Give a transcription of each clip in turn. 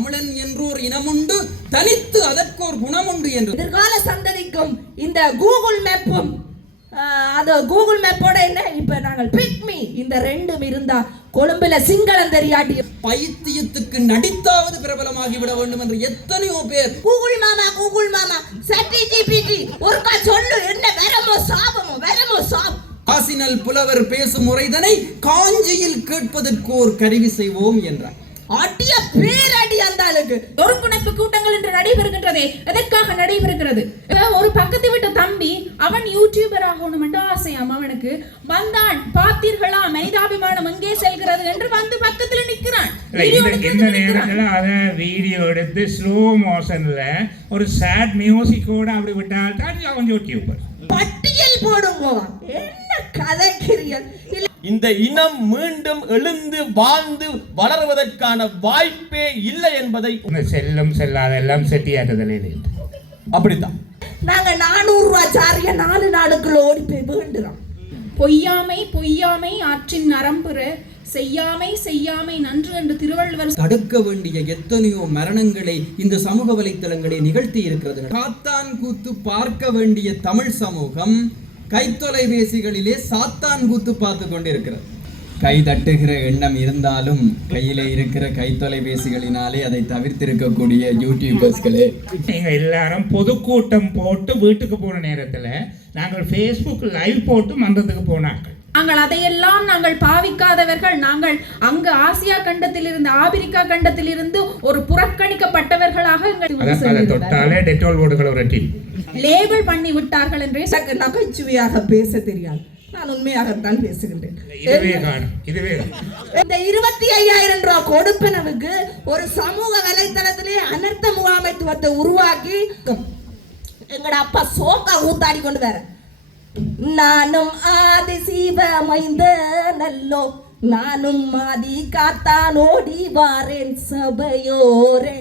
தமிழன் என்றோர் இனமுண்டு, தனித்து அதற்கோர் குணமுண்டு என்று. எதிர்கால சந்ததிக்கும் இந்த கூகுள் மேப்பும் அது கூகுள் மேப்போட என்ன இப்ப நாங்கள் பிக்மி இந்த ரெண்டும் இருந்தா கொழும்புல சிங்களம் தெரியாட்டி பைத்தியத்துக்கு நடித்தாவது பிரபலமாகி விட வேண்டும் என்று எத்தனையோ பேர் கூகுள் மாமா ChatGPT ஒருக்கா சொல்லு என்ன வரமோ சாபம் ஆசினல் புலவர் பேசும் முறைதனை காஞ்சியில் கேட்பதற்கு ஒரு கருவி செய்வோம் என்றார். ஆட்டிய பேரடி அந்த ஆளுக்கு. ஒருங்கிணைப்பு கூட்டங்கள் என்று நடைபெறுகின்றதே எதற்காக நடைபெறுகிறது? ஒரு பக்கத்து வீட்டு தம்பி அவன் யூடியூபர் ஆகணும் என்று ஆசையாம். அவனுக்கு வந்தான், பார்த்தீர்களா மனிதாபிமானம் எங்கே செல்கிறது என்று வந்து பக்கத்துல நிக்கிறான். இந்த நேரத்துல அத வீடியோ எடுத்து ஸ்லோ மோஷன்ல ஒரு சேட் மியூசிக்கோட அப்படி விட்டால் தான் அவன் யூடியூபர். பட்டியல் போடுங்க. என்ன கதைக்கிறீர்கள்? இந்த இனம் மீண்டும் எழுந்து வாழ்ந்து வளருவதற்கான வாய்ப்பே இல்லை என்பதை செல்லும் செல்லாத எல்லாம் செட்டியாட்டதில் அப்படித்தான். நாங்க 400 ரூபாய் சாரிய 4 நாளுக்குள்ள ஓடி போய் வேண்டுறோம். பொய்யாமை ஆற்றின் நரம்புற செய்யாமை நன்று என்று திருவள்ளுவர் தடுக்க வேண்டிய எத்தனையோ மரணங்களை இந்த சமூக வலைத்தளங்களை நிகழ்த்தி இருக்கிறது. காத்தான் கூத்து பார்க்க வேண்டிய தமிழ் சமூகம் கைத்தொலைபேசிகளிலே சாத்தான் கூத்து பார்த்து கொண்டிருக்கிறது. கை தட்டுகிற எண்ணம் இருந்தாலும் கையிலே இருக்கிற கைத்தொலைபேசிகளினாலே அதை தவிர்த்திருக்கக்கூடிய யூடியூபர்ஸ்களே. நீங்க எல்லாரும் பொதுக்கூட்டம் போட்டு வீட்டுக்கு போன நேரத்துல நாங்கள் Facebook லைவ் போட்டு மன்றத்துக்கு போனாங்க. நாங்கள் அதையெல்லாம் நாங்கள் பாவிக்காதவர்கள். நாங்கள் அங்கு ஆசியா கண்டத்தில் இருந்து ஆப்பிரிக்கா கண்டத்தில் இருந்து ஒரு புறக்கணிக்கப்பட்டவர்களாக தொட்டாலே டெட்டால் போடுகிற ஒரு டீம் லேபிள் பண்ணி விட்டார்கள் என்றே நகைச்சுவையாக பேச தெரியாது. நான் உண்மையாகத்தான் பேசுகின்றேன். இந்த 25,000 ரூபாய் கொடுப்பனவுக்கு ஒரு சமூக வலைத்தளத்திலே அனர்த்த முகாமைத்துவத்தை உருவாக்கி எங்கட அப்பா சோக்கா ஊத்தாடி கொண்டு வர நானும் ஆதி சிவ மைந்த நல்லோ நானும் ஆதி காத்தான் ஓடி வாரேன் சபையோரே.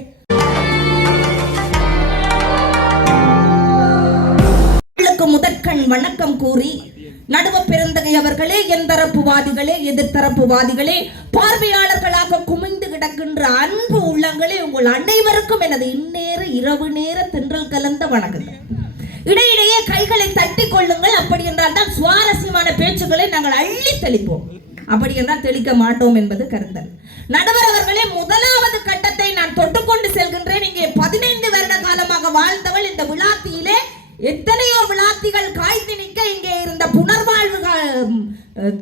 முதற்கண் வணக்கம் கூறி நடுவ பெருந்தகை அவர்களே, எந்தரப்புவாதிகளே, எதிர்த்தரப்புவாதிகளே, பார்வையாளர்களாக குமிந்து கிடக்கின்ற அன்பு உள்ளங்களே, உங்கள் அனைவருக்கும் எனது இந்நேர இரவு நேர தென்றல் கலந்த வணக்கங்கள். இடையிடையே கைகளை தட்டி கொள்ளுங்கள். அப்படி என்றால் தான் சுவாரஸ்யமான பேச்சுக்களை நாங்கள் அள்ளி தெளிப்போம். அப்படி என்றால் தெளிக்க மாட்டோம் என்பது கருத்தல். நடுவர் அவர்களே, முதலாவது கட்டத்தை நான் தொட்டுக்கொண்டு செல்கின்றேன். இங்கே 15 வருட காலமாக வாழ்ந்தவள். இந்த விழாத்தியிலே எத்தனையோ விழாத்திகள் காய்த்து நிற்க இங்கே இருந்த புனர்வாழ்வு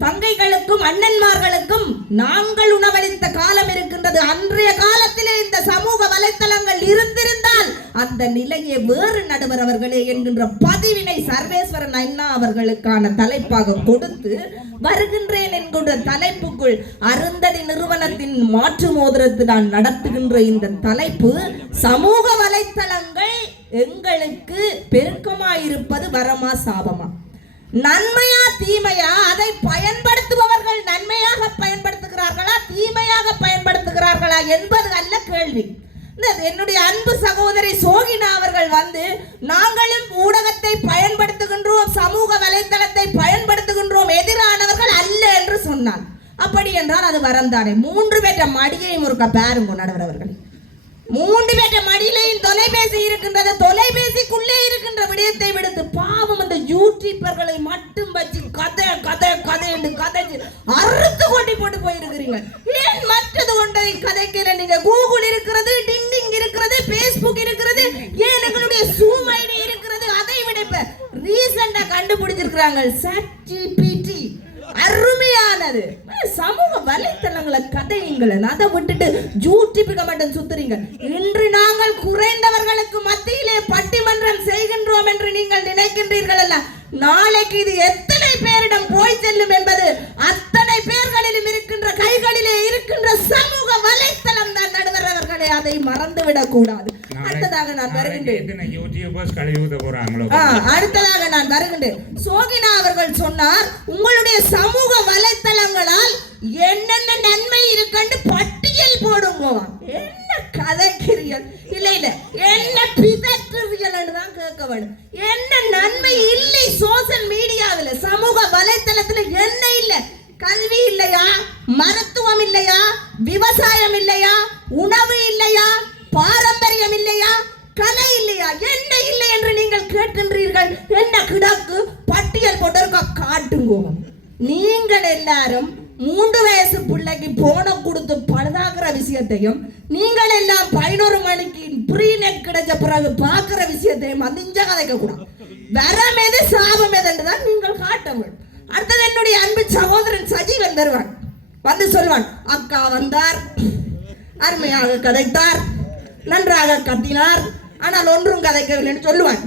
தங்கைகளுக்கும் அண்ணன்மார்களுக்கும் நாங்கள் உணவளித்த காலம் இருக்கின்றது. அன்றைய காலத்திலே இந்த சமூக வலைத்தளங்கள் இருந்திருந்தால் அந்த நிலையை வேறு நடுவர் அவர்களே என்கின்ற பதிவினை சர்வேஸ்வரன் அண்ணா அவர்களுக்கான தலைப்பாக கொடுத்து வருகின்றேன் என்கின்ற தலைப்புக்குள் அருந்ததி நிறுவனத்தின் மாற்று மோதிரத்து நான் நடத்துகின்ற இந்த தலைப்பு சமூக வலைத்தளங்கள் எங்களுக்கு பெருக்கமாயிருப்பது வரமா சாபமா, நன்மையா தீமையா, அதை பயன்படுத்துபவர்கள் நன்மையாக பயன்படுத்துகிறார்களா தீமையாக பயன்படுத்துகிறார்களா என்பது அல்ல கேள்வி. என்னுடைய அன்பு சகோதரி சோகினா அவர்கள் வந்து நாங்களும் ஊடகத்தை பயன்படுத்துகின்றோம், சமூக வலைத்தளத்தை பயன்படுத்துகின்றோம், எதிரானவர்கள் அல்ல என்று சொன்னார். அப்படி என்றால் அது வரந்தானே. 3 பேற்ற மடியையும் ஒரு பாருங்க நடுவர் அவர்கள். 3 பேற்ற மடியிலையும் தொலைபேசி இருக்கின்றது. தொலைபேசிக்குள்ளே இருக்கின்ற விடயத்தை விடுத்து பாவம் அந்த யூடியூபர்களை மட்டும் வச்சு கதை என்று கதைச்சு அறுத்து கொண்டு போட்டு போயிருக்கிறீங்க. ஏன் மற்றது கொண்டதை கதைக்கிற நீங்க? கூகுள் இருக்கிறது, டிண்டிங் இருக்கிறது, பேஸ்புக் இருக்கிறது, ஏன் எங்களுடைய ஜூம் ஐடி இருக்கிறது. அதை விட இப்ப ரீசெண்டா கண்டுபிடிச்சிருக்கிறாங்க ChatGPT. அருமையானது. சமூக வலைத்தளங்களை கதையுங்களை அதை விட்டுட்டு யூடியூபுக்கு மட்டும் சுத்துறீங்க. இன்று நாங்கள் குறைந்தவர்களுக்கு மத்தியிலே பட்டிமன்றம் செய்கின்றோம் என்று நீங்கள் நினைக்கின்றீர்கள் அல்ல, நாளைக்கு இது எத்தனை பேரிடம் போய் செல்லும் என்பது அத்தனை பேர்களிலும் இருக்கின்ற கைகளிலே இருக்கின்ற சமூக வலைத்தளம் தான் நடுவர் அவர்களே. அதை மறந்துவிடக் கூடாது. அடுத்ததாக நான் வருகின்றேன். சோகினா அவர்கள் சொன்னார், உங்களுடைய சமூக வலைத்தளங்களால் என்னென்ன நன்மை இருக்குன்னு பட்டியல் போடுங்க. என்ன கதைக்கிறீர்கள்? இல்ல என்ன பிதற்றுறீர்கள் தான் கேட்க வேண்டும். என்ன நன்மை இல்லை சோசியல் மீடியாவில் சமூக வலைத்தளத்தில்? என்ன இல்லை? கல்வி இல்லையா? மருத்துவம் இல்லையா? விவசாயம் இல்லையா? உணவு இல்லையா? கேளுங்க, நீங்கள் எல்லாரும் 3 வயசு பிள்ளைக்கு போன கொடுத்து பழுதாக்குற விஷயத்தையும் நீங்கள் எல்லாம் 11 மணிக்கு ப்ரீநெட் கிடைச்ச பிறகு பார்க்கிற விஷயத்தையும் அந்த கதைக்க கூடாது. வரம் எது சாபம் எதுன்றதான் நீங்கள் காட்ட வேண்டும். அடுத்தது என்னுடைய அன்பு சகோதரன் சஜீவன் வருவான், வந்து சொல்வான், அக்கா வந்தார், அருமையாக கதைத்தார், நன்றாக கத்தினார், ஆனால் ஒன்றும் கதைக்கவில்லைன்னு சொல்லுவான்.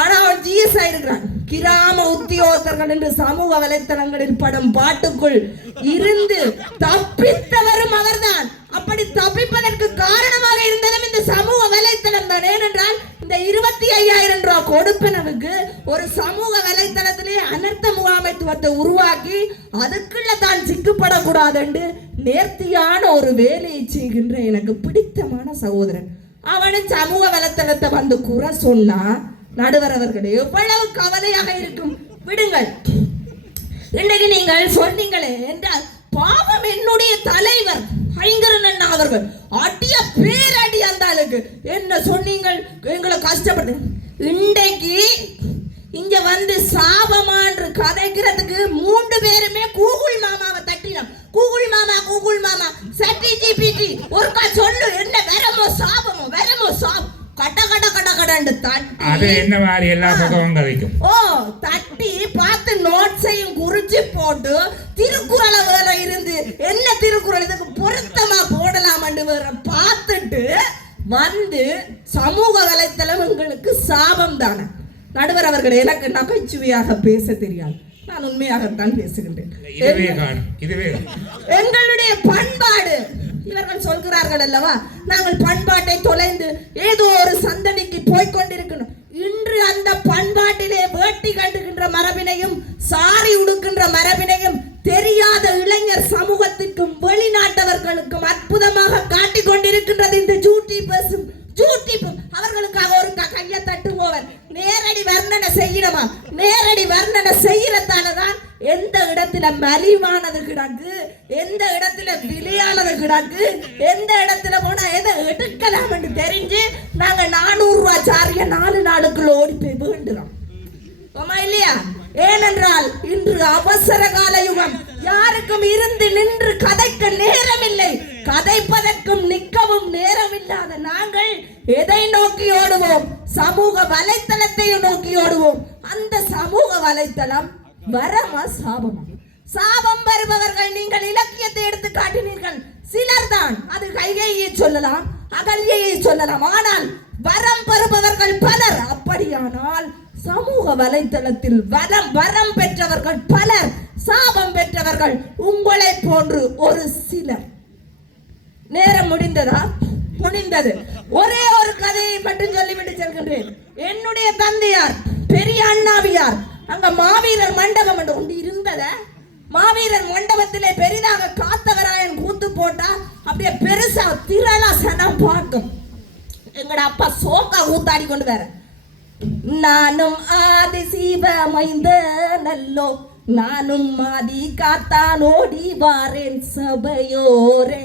ஆனா அவன் ஜிஎஸ் ஆயிருக்கிறான். கிராம உத்தியோகத்தர்கள் என்று சமூக வலைத்தளங்களில் படும் பாட்டுக்குள் இருந்து தப்பித்தவரும் அவர்தான். அப்படி தப்பிப்பதற்கு காரணமாக இருந்ததும் இந்த சமூக வலைத்தளம் தான். ஏனென்றால் இந்த 25,000 ரூபாய் கொடுப்பனவுக்கு ஒரு சமூக வலைத்தளத்திலே அனர்த்த முகாமைத்துவத்தை உருவாக்கி அதுக்குள்ள தான் சிக்கப்படக்கூடாது என்று நேர்த்தியான ஒரு வேலையை செய்கின்ற எனக்கு பிடித்தமான சகோதரன். அவனும் சமூக வலைத்தளத்தை வந்து குறை சொன்னா நடுவர் அவர்களே எவ்வளவு கவலையாக இருக்கும். விடுங்கள், இன்றைக்கு நீங்கள் சொன்னீங்களே என்றால் பாவம் என்னுடைய தலைவர் ஐங்கரன் அண்ணா அவர்கள் அடிய பேரடி அந்த ஆளுக்கு என்ன சொன்னீங்கள், எங்களை கஷ்டப்பட்டு இன்றைக்கு இங்க வந்து சாபமான்று கதைக்கிறதுக்கு 3 பேருமே கூகுள் மாமாவை தட்டினோம். கூகுள் மாமா சட்டி ஜிபிடி ஒருக்கா சொல்லு, என்ன வரமோ சாபம் கட கட கட கடன்னு தட்டி அது என்ன மாதிரி எல்லா பக்கமும் கதைக்கும். தட்டி பார்த்து நோட்ஸையும் குறிச்சு போட்டு திருக்குறளை வேற இருந்து என்ன திருக்குறள் இதுக்கு பொருத்தமா போடலாம்னு வேற பார்த்துட்டு வந்து சமூக வலைத்தளம் எங்களுக்கு சாபம் தானே. நடுவர் அவர்கள் எனக்கு நகைச்சுவையாக பேச தெரியாது, நான் உண்மையாகத்தான் பேசுகின்றேன். எங்களுடைய பண்பாடு இவர்கள் சொல்கிறார்கள் அல்லவா, நாங்கள் பண்பாட்டை தொலைந்து ஏதோ ஒரு சந்ததிக்கு போய்கொண்டிருக்கணும். இன்று அந்த பண்பாட்டிலே வேட்டி கட்டுகின்ற மரபினையும் சாரி உடுக்கின்ற மரபினையும் தெரியாத இளைஞர் சமூகத்திற்கும் வெளிநாட்டவர்களுக்கும் அற்புதமாக காட்டிக் கொண்டிருக்கின்றது இந்த யூடியூபர்ஸும் அவர்களுக்காக ஒரு கையை தட்டுவோவர். நேரடி வர்ணனை செய்யணுமா? நேரடி வர்ணனை செய்யறதாலதான் எந்த இடத்துல மலிவானது கிடக்கு, எந்த இடத்துல விலையானது கிடக்கு, எந்த இடத்துல போனா எதை எடுக்கலாம் என்று தெரிஞ்சு நாங்க 400 ரூபாய் சாரிய 4 நாளுக்குள்ள ஓடி போய் வேண்டுறோம் இல்லையா? ஏனென்றால் இன்று அவசர கால யுகம், யாருக்கும் இருந்து நின்று கதைக்க நேரம் இல்லை, கதைப்பதற்கும் நிற்கவும் நேரம் இல்லாத நாங்கள் எதை நோக்கி ஓடுவோம்? சமூக வலைத்தளத்தையும் நோக்கி ஓடுவோம். அந்த சமூக வலைத்தளம் வரமா சாபமா? சாபம் வருபவர்கள் நீங்கள் இலக்கியத்தை எடுத்து காட்டினீர்கள், சிலர் தான். அது கைகையை சொல்லலாம், அகல்யை சொல்லலாம், ஆனால் வரம் பெறுபவர்கள் பலர். அப்படியானால் சமூக வலைத்தளத்தில் வரம் பெற்றவர்கள் பலர், சாபம் பெற்றவர்கள் உங்களை போன்று ஒரு சிலர். நேரம் முடிந்ததா? முடிந்தது. ஒரே ஒரு கதையை மட்டும் சொல்லிவிட்டு செல்கின்றேன். என்னுடைய தந்தையார் பெரிய அண்ணாவியார் அங்க மாவீரர் மண்டபம் என்று ஒன்று இருந்தத. மாவீரர் மண்டபத்திலே பெரிதாக காத்தவராயன் கூத்து போட்டா அப்படியே பெருசா திரளா சனம் பார்க்கும். எங்கட அப்பா சோக்கா கூத்தாடி கொண்டு வர, நானும் ஆதி சிவமைந்த நல்லோ, நானும் ஆதி காத்தான் ஓடி வாரேன் சபையோரே,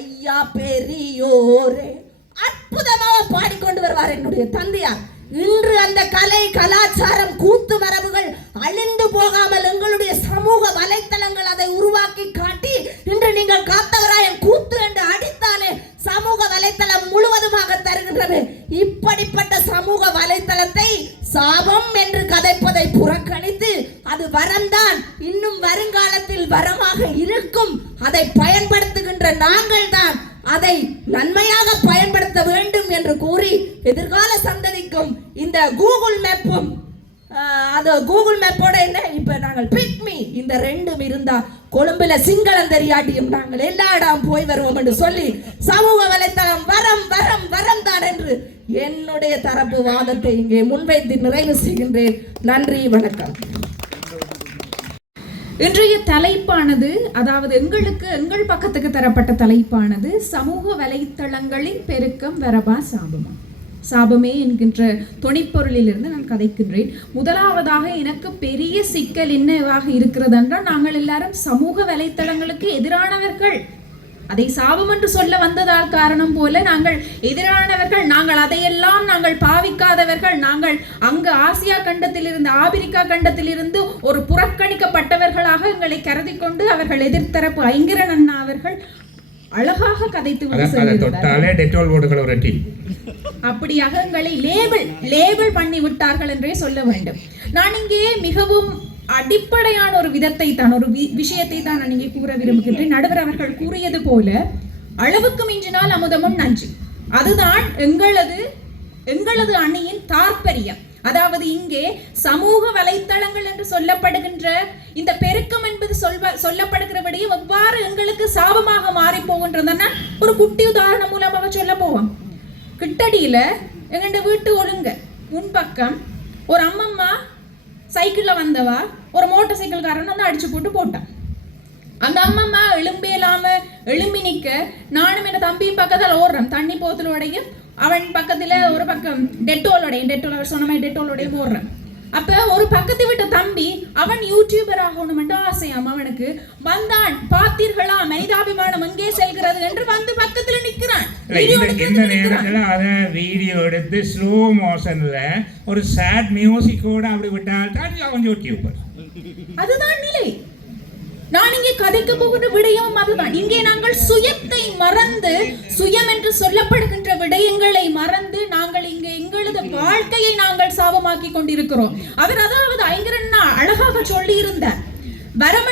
ஐயா பெரியோரே, அற்புதமாக பாடிக்கொண்டு வருவார் என்னுடைய தந்தையார். இன்று அந்த கலை கலாச்சாரம் கூத்து மரபுகள் அழிந்து போகாமல் எங்களுடைய சமூக வலைத்தளங்கள் அதை உருவாக்கி காட்டி இன்று நீங்கள் காத்தவராயன் கூத்து என்று அடித்தாலே சமூக வலைத்தளம் முழுவதுமாக தருகின்றது. இப்படிப்பட்ட சமூக வலைத்தளத்தை சாபம் என்று கதைப்பதை புறக்கணித்து அது வரம்தான், இன்னும் வருங்காலத்தில் வரமாக இருக்கும், அதை பயன்படுத்துகின்ற நாங்கள் தான் அதை நன்மையாக பயன்படுத்த வேண்டும் என்று கூறி எதிர்கால சந்ததிக்கும் இந்த கூகுள் மேப்பும் அது கூகுள் மேப்போட என்ன இப்ப நாங்கள் பிக்மி இந்த 2 இருந்தா கொழும்புல சிங்களம் தெரியாட்டியும் நாங்கள் எல்லா இடம் போய் வருவோம் என்று சொல்லி சமூக வலைத்தளம் வரம் வரம் வரம் தான் என்று என்னுடைய தரப்பு வாதத்தை இங்கே முன்வைத்து நிறைவு செய்கின்றேன். நன்றி, வணக்கம். இன்றைய தலைப்பானது, அதாவது எங்கள் பக்கத்துக்கு தரப்பட்ட தலைப்பானது சமூக வலைத்தளங்களின் பெருக்கம் வரபா சாபமா? சாபமே என்கின்ற துணைப்பொருளிலிருந்து நான் கதைக்கின்றேன். முதலாவதாக எனக்கு பெரிய சிக்கல் என்னவாக இருக்கிறது என்றால், நாங்கள் எல்லாரும் சமூக வலைத்தளங்களுக்கு எதிரானவர்கள். அதை சாபம் என்று சொல்ல வந்ததால் காரணம் போல நாங்கள் எதிரானவர்கள், நாங்கள் அதையெல்லாம் நாங்கள் பாவிக்காதவர்கள், நாங்கள் அங்க ஆசியா கண்டத்திலிருந்து ஆப்பிரிக்கா கண்டத்திலிருந்து ஒரு புறக்கணிக்கப்பட்டவர்களாக எங்களை கருதி கொண்டு அவர்கள் எதிர்த்தரப்பு ஐங்கரன் அண்ணா அவர்கள் அழகாக கதைத்து அப்படியாக எங்களை லேபிள் பண்ணி விட்டார்கள் என்றே சொல்ல வேண்டும். நான் இங்கே மிகவும் அடிப்படையான ஒரு விதத்தை தான் ஒரு விஷயத்தை தான் நான் இங்கே கூற விரும்புகின்றேன். நடுவர் அவர்கள் கூறியது போல அளவுக்கு மிஞ்சினால் அமுதமும் நஞ்சு. அதுதான் எங்களது அணியின் தாற்பயம். அதாவது இங்கே சமூக வலைத்தளங்கள் என்று சொல்லப்படுகின்ற இந்த பெருக்கம் என்பது சொல்லப்படுகிறபடியே எவ்வாறு எங்களுக்கு சாபமாக மாறி போகின்றதுன்னா ஒரு குட்டி உதாரணம் மூலமாக சொல்ல போவோம். கிட்டடியில எங்க வீட்டு ஒழுங்க முன்பக்கம் ஒரு அம்மம்மா சைக்கிள்ல வந்தவா ஒரு மோட்டார் சைக்கிள்காரன் வந்து அடிச்சு போட்டான். அந்த அம்மம்மா எழும்பி நிக்க நானும் என் தம்பியும் பக்கத்தில் ஓடுறோம். தண்ணி போத்தலோடையும் அவன் பக்கத்துல ஒரு பக்கம் டெட்டோலோடையும் சொன்ன மாதிரி டெட்டோலோடையும் ஓடுறேன். அப்ப ஒரு பக்கத்து விட்ட தம்பி அவன் யூடியூபர் ஆகணும் என்று ஆசையாம். அவனுக்கு வந்தான். பார்த்தீர்களா மனிதாபிமானம் எங்கே செல்கிறது என்று வந்து பக்கத்துல நிக்கிறான். இந்த நேரத்துல அத வீடியோ எடுத்து ஸ்லோ மோஷன்ல ஒரு சாட் மியூசிக்கோட அப்படி விட்டால் அவன் யூடியூபர். அதுதான் நிலை. நான் இங்கே கதைக்க போகின்ற விடயம் அதுதான். இங்கே நாங்கள் சுயத்தை மறந்து சுயம் என்று சொல்லப்படுகின்ற விடயங்களை மறந்து நாங்கள் இங்கே எங்களது வாழ்க்கையை நாங்கள் சாபமாக்கி கொண்டிருக்கிறோம். அவர் அதாவது ஐங்கரண்ணா அழகாக சொல்லி இருந்தார். வரம்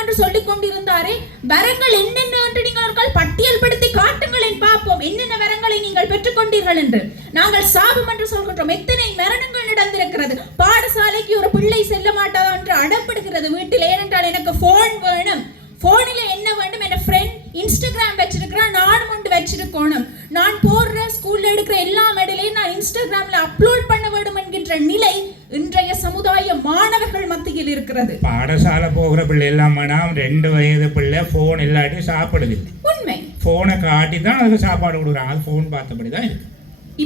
என்று சொல்லிக் கொண்டிருந்தாரே, வரங்கள் என்னென்ன என்று நீங்கள் பட்டியல்படுத்தி காட்டுங்களேன் பார்ப்போம். என்னென்ன வரங்களை நீங்கள் பெற்றுக்கொண்டீர்கள் என்று. நாங்கள் சாபம் என்று சொல்கின்றோம். எத்தனை மரணங்கள் நடந்திருக்கிறது. பாடசாலைக்கு ஒரு பிள்ளை செல்ல மாட்டாதா என்று அடப்படுகிறது வீட்டில். ஏனென்றால் எனக்கு போன் வேணும், போனில என்ன வேண்டும், என் ஃப்ரெண்ட் இன்ஸ்டாகிராம் வச்சிருக்கிறான், நானும் ஒன்று வச்சிருக்கணும், நான் போடுற ஸ்கூல்ல எடுக்கிற எல்லா மெடலையும் நான் இன்ஸ்டாகிராம்ல அப்லோட் பண்ண வேண்டும் என்கின்ற நிலை இன்றைய சமுதாய மாணவர்கள் மத்தியில் இருக்கிறது. பாடசாலை போகிற பிள்ளை எல்லாம் 2 வயது பிள்ளை போன் இல்லாட்டி சாப்பிடுது. உண்மை. போனை காட்டி தான் அதுக்கு சாப்பாடு கொடுக்குறாங்க. அது போன் பார்த்தபடிதான் இருக்கு.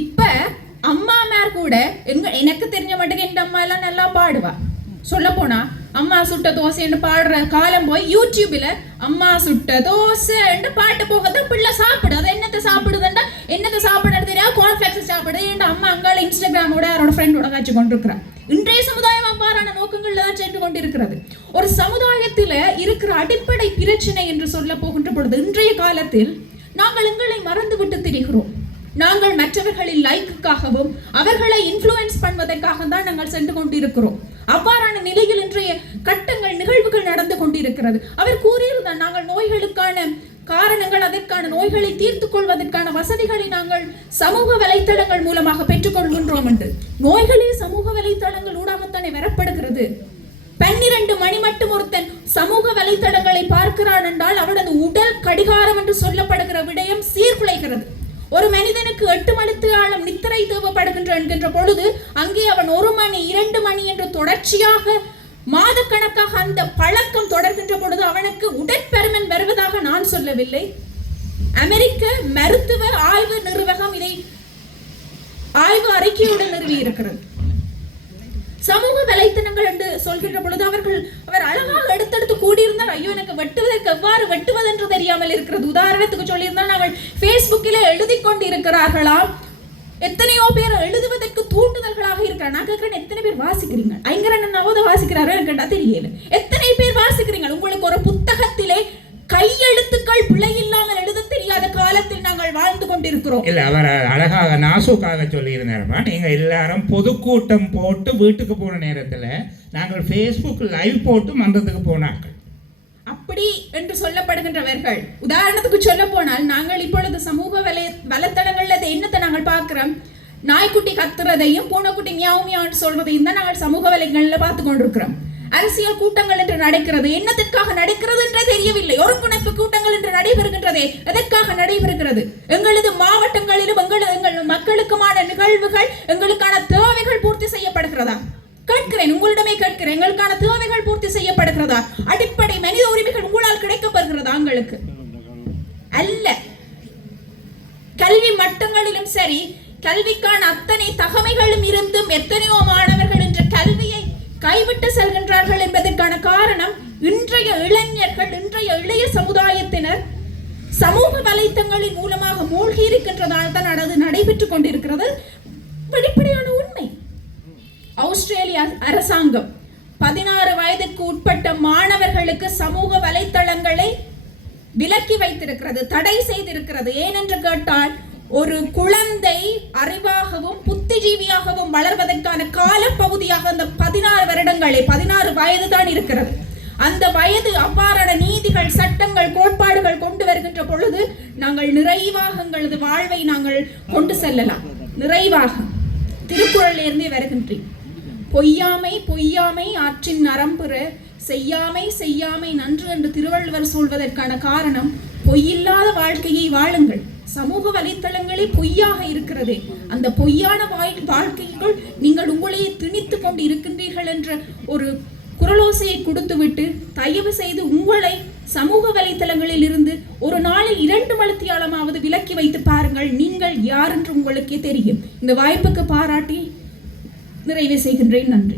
இப்ப அம்மா மேர் கூட எனக்கு தெரிஞ்ச மட்டும் என் அம்மா எல்லாம் நல்லா பாடுவா. சொல்ல போனா அம்மா சுட்ட தோசை என்று பாடுற காலம் போய் யூடியூப்ல அம்மா சுட்ட தோசை என்று பாட்டு போகத பிள்ளை சாப்பிடு. அது என்னத்தை சாப்பிடுதுண்டா என்னத்தை சாப்பிடுறது தெரியாது, கார்ன்ஃபிளெக்ஸ் சாப்பிடுது. என் அம்மா அங்கால இன்ஸ்டாகிராமோட அவரோட ஃப்ரெண்டோட காட்சி கொண்டிருக்கிறார். இன்றைய சமுதாயம் அவ்வாறான நோக்கங்கள்ல தான் சென்று கொண்டிருக்கிறது. ஒரு சமுதாயத்துல இருக்கிற அடிப்படை பிரச்சனை என்று சொல்ல போகின்ற பொழுது இன்றைய காலத்தில் நாங்கள் எங்களை மறந்து விட்டு திரிகிறோம். நாங்கள் மற்றவர்களின் லைக்குக்காகவும் அவர்களை இன்ஃப்ளூயன்ஸ் பண்ணுவதற்காக தான் நாங்கள் சென்று கொண்டிருக்கிறோம். அவ்வாறான நிலையில் இன்றைய கட்டங்கள் நிகழ்வுகள் நடந்து கொண்டிருக்கிறது. அவர் கூறியிருந்தார், நாங்கள் நோய்களுக்கான காரணங்கள், அதற்கான நோய்களை தீர்த்துக் கொள்வதற்கான வசதிகளை நாங்கள் சமூக வலைத்தளங்கள் மூலமாக பெற்றுக்கொள்கின்றோம் என்று. நோய்களே சமூக வலைத்தளங்கள் ஊடாகத்தானே வரப்படுகிறது. 12 மணி மட்டும் ஒருத்தன் சமூக வலைத்தளங்களை பார்க்கிறான் என்றால் அவனது உடல் கடிகாரம் என்று சொல்லப்படுகிற விடயம் சீர்குலைகிறது. ஒரு மனிதனுக்கு 8 மணி நேரம் நித்திரை தேவைப்படுகின்ற என்கின்ற பொழுது அங்கே அவன் 1 மணி 2 மணி என்று தொடர்ச்சியாக மாதக்கணக்காக அந்த பழக்கம் தொடர்கின்ற பொழுது அவனுக்கு உடற்பருமன் வருவதாக நான் சொல்லவில்லை. அமெரிக்க மருத்துவ ஆய்வு நிறுவனம் இதை ஆய்வு அறிக்கையுடன் நிறுவி இருக்கிறது. சமூக வலைத்தளங்கள் என்று சொல்கின்ற பொழுது அவர் அழகாக எடுத்தெடுத்து கூடியிருந்தால், ஐயோ எனக்கு வெட்டுவதற்கு எவ்வாறு வெட்டுவது என்று தெரியாமல் இருக்கிறது. உதாரணத்துக்கு சொல்லியிருந்தால், நாங்கள் பேஸ்புக்கில் எழுதி கொண்டு இருக்கிறார்களாம். எத்தனையோ பேர் எழுதுவதற்கு தூண்டுதல்களாக இருக்கிறார். நான் கேட்கிறேன், எத்தனை பேர் வாசிக்கிறீங்க? ஐங்கரன் நவோத வாசிக்கிறாரோ எனக்கு தெரியல. எத்தனை பேர் வாசிக்கிறீங்க? உங்களுக்கு ஒரு புத்தகத்திலே கையெழுத்துக்கள் பிழை இல்லாமல் எழுத தெரியாத காலத்தில் நாங்கள் வாழ்ந்து கொண்டிருக்கிறோம். இல்ல, அவர் அழகாக நாசுக்காக சொல்லியிருந்தாருமா, நீங்க எல்லாரும் பொதுக்கூட்டம் போட்டு வீட்டுக்கு போன நேரத்துல நாங்கள் Facebook லைவ் போட்டு மன்றத்துக்கு போனாங்க. அப்படி என்று சொல்லப்படுகின்றவர்கள், உதாரணத்துக்கு சொல்ல போனால், நாங்கள் இப்பொழுது சமூக வலைத்தளங்கள்ல என்னத்தை நாங்கள் பார்க்கிறோம்? நாய்க்குட்டி கத்துறதையும் பூனைக்குட்டி மியாவும் மியான்னு சொல்றதையும் தான் நாங்கள் சமூக வலைகள்ல பார்த்து கொண்டிருக்கிறோம். அரசியல் கூட்டங்கள் என்று நடக்கிறது, என்னத்திற்காக நடக்கிறது என்றே தெரியவில்லை. ஒருங்கிணைப்பு கூட்டங்கள் என்று நடைபெறுகின்றதே, எதற்காக நடைபெறுகிறது? எங்களது மாவட்டங்களிலும் எங்கள் மக்களுக்குமான நிகழ்வுகள், எங்களுக்கான தேவைகள் பூர்த்தி செய்யப்படுகிறதா? கேட்கிறேன், உங்களிடமே கேட்கிறேன், எங்களுக்கான தேவைகள் பூர்த்தி செய்யப்படுகிறதா? அடிப்படை மனித உரிமைகள் உங்களால் கிடைக்கப்படுகிறதா? எங்களுக்கு அல்ல. கல்வி மட்டங்களிலும் சரி, கல்விக்கான அத்தனை தகமைகளும் இருந்தும் எத்தனையோ மாணவர்கள் என்ற கல்வியை கைவிட்டு செல்கின்றார்கள் என்பதற்கான காரணம் இன்றைய இளைஞர்கள், இன்றைய இளைய சமுதாயத்தினர் சமூக வலைத்தளங்களின் மூலமாக மூழ்கி இருக்கின்றதால் தான் அது நடைபெற்றுக் கொண்டிருக்கிறது. வெளிப்படையான உண்மை. ஆஸ்திரேலியா அரசாங்கம் 16 வயதுக்கு உட்பட்ட மாணவர்களுக்கு சமூக வலைத்தளங்களை விலக்கி வைத்திருக்கிறது, தடை செய்திருக்கிறது. ஏனென்று கேட்டால் ஒரு குழந்தை அறிவாகவும் புத்திஜீவியாகவும் வளர்வதற்கான காலப்பகுதியாக அந்த 16 வருடங்களே 16 வயது தான் இருக்கிறது. அந்த வயது அவ்வாறான நீதிகள், சட்டங்கள், கோட்பாடுகள் கொண்டு வருகின்ற பொழுது நாங்கள் நிறைவாக எங்களது வாழ்வை நாங்கள் கொண்டு செல்லலாம். நிறைவாக திருக்குறளில் இருந்தே வருகின்றேன். பொய்யாமை பொய்யாமை ஆற்றின் நரம்புற, செய்யாமை செய்யாமை நன்று என்று திருவள்ளுவர் சொல்வதற்கான காரணம், பொய்யில்லாத வாழ்க்கையை வாழுங்கள். சமூக வலைத்தளங்களே பொய்யாக இருக்கிறதே, அந்த பொய்யான வாழ்க்கைக்குள் நீங்கள் உங்களையே திணித்து கொண்டு இருக்கின்றீர்கள் என்ற ஒரு குரலோசையை கொடுத்துவிட்டு தயவு செய்து உங்களை சமூக வலைத்தளங்களில் இருந்து ஒரு நாளில் 2 மணித்தியாலமாவது விலக்கி வைத்து பாருங்கள். நீங்கள் யார் என்று உங்களுக்கே தெரியும். இந்த வாய்ப்புக்கு பாராட்டி நிறைவு செய்கின்றேன். நன்றி.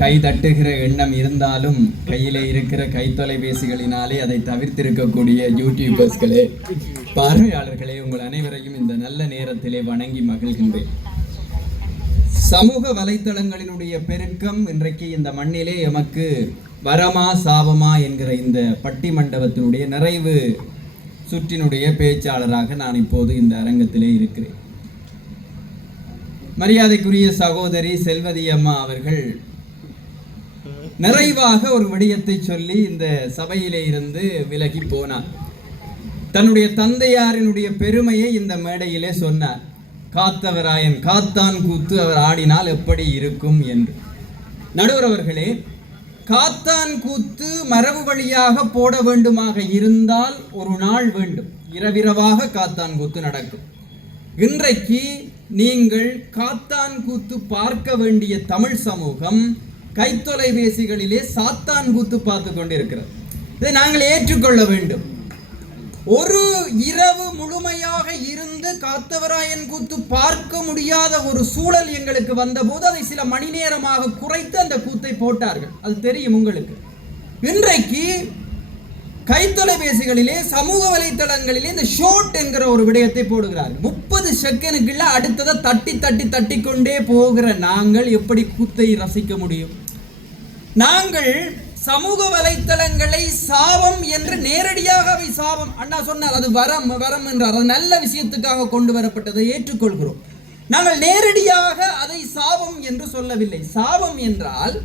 கை தட்டுகிற எண்ணம் இருந்தாலும் கையிலே இருக்கிற கைத்தொலைபேசிகளினாலே அதை தவிர்த்திருக்கக்கூடிய யூடியூபர்ஸ்களே, பார்வையாளர்களே, உங்கள் அனைவரையும் இந்த நல்ல நேரத்திலே வணங்கி மகிழ்கின்றேன். சமூக வலைத்தளங்களினுடைய பெருக்கம் இன்றைக்கு இந்த மண்ணிலே எமக்கு வரமா சாபமா என்கிற இந்த பட்டி மண்டபத்தினுடைய நிறைவு சுற்றினுடைய பேச்சாளராக நான் இப்போது இந்த அரங்கத்திலே இருக்கிறேன். மரியாதைக்குரிய சகோதரி செல்வதி அம்மா அவர்கள் நிறைவாக ஒரு விடயத்தை சொல்லி இந்த சபையிலே இருந்து விலகி போனார். தன்னுடைய தந்தையாரினுடைய பெருமையை இந்த மேடையிலே சொன்னார். காத்தவராயன் காத்தான் கூத்து அவர் ஆடினால் எப்படி இருக்கும் என்று. நடுவர் அவர்களே, காத்தான் கூத்து மரபு வழியாக போட வேண்டுமாக இருந்தால் ஒரு நாள் வேண்டும், இரவிரவாக காத்தான் கூத்து நடக்கும். இன்றைக்கு நீங்கள் காத்தான் கூத்து பார்க்க வேண்டிய தமிழ் சமூகம் கைத்தொலைபேசிகளிலே சாத்தான் கூத்து பார்த்து கொண்டிருக்கிறது. இதை நாங்கள் ஏற்றுக்கொள்ள வேண்டும். ஒரு இரவு முழுமையாக இருந்து காத்தவராயன் கூத்து பார்க்க முடியாத ஒரு சூழல் எங்களுக்கு வந்தபோது அதை சில மணி நேரமாக குறைத்து அந்த கூத்தை போட்டார்கள். அது தெரியும் உங்களுக்கு. இன்றைக்கு கைத்தொலைபேசிகளிலே சமூக வலைத்தளங்களிலே இந்த ஷார்ட் என்கிற ஒரு விடயத்தை போடுகிறார்கள். 30 செகண்டுக்குள்ள அடுத்ததை தட்டி தட்டி தட்டி கொண்டே போகிற நாங்கள் எப்படி கூத்தை ரசிக்க முடியும்? நாங்கள் சமூக வலைத்தளங்களை சாபம் என்று நேரடியாக அவை சாபம், அண்ணா சொன்னார், அது வரம் வரம் என்றார். அது நல்ல விஷயத்துக்காக கொண்டு வரப்பட்டதை ஏற்றுக்கொள்கிறோம். நாங்கள் நேரடியாக அதை சாபம் என்று சொல்லவில்லை. சாபம் என்றால்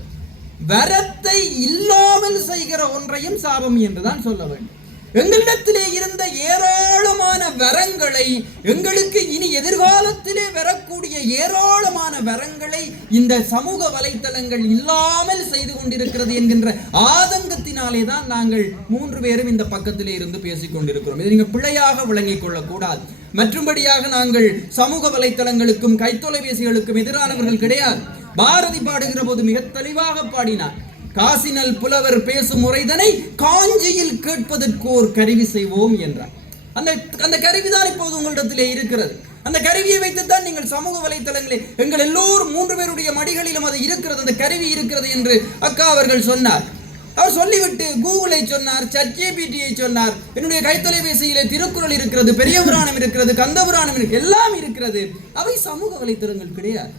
வரத்தை இல்லாமல் செய்கிற ஒன்றையும் சாபம் என்றுதான் சொல்ல வேண்டும். எங்களிடத்திலே இருந்த ஏராளமான வரங்களை, எங்களுக்கு இனி எதிர்காலத்திலே வரக்கூடிய ஏராளமான வரங்களை இந்த சமூக வலைத்தளங்கள் இல்லாமல் செய்து கொண்டிருக்கிறது என்கின்ற ஆதங்கத்தினாலே தான் நாங்கள் 3 பேரும் இந்த பக்கத்திலே இருந்து பேசிக் கொண்டிருக்கிறோம். இதை நீங்கள் பிழையாக விளங்கிக் கொள்ளக்கூடாது. மற்றும்படியாக நாங்கள் சமூக வலைத்தளங்களுக்கும் கைத்தொலைபேசிகளுக்கும் எதிரானவர்கள் கிடையாது. பாரதி பாடுகிற போது மிக தெளிவாக பாடினார். காசினல் புலவர் பேசும் முறைதனை காஞ்சியில் கேட்பதற்கு ஒரு கருவி செய்வோம் என்றார். அந்த கருவிதான் இப்போது உங்களிடத்திலே இருக்கிறது. அந்த கருவியை வைத்துத்தான் நீங்கள் சமூக வலைத்தளங்களே, எங்கள் எல்லோரும் 3 பேருடைய மடிகளிலும் அது இருக்கிறது, அந்த கருவி இருக்கிறது என்று அக்கா அவர்கள் சொன்னார். அவர் சொல்லிவிட்டு கூகுளை சொன்னார், ChatGPTயை சொன்னார். என்னுடைய கைத்தொலைபேசியிலே திருக்குறள் இருக்கிறது, பெரிய புராணம் இருக்கிறது, கந்த புராணம் இருக்கிறது, எல்லாம் இருக்கிறது. அவை சமூக வலைத்தளங்கள் கிடையாது.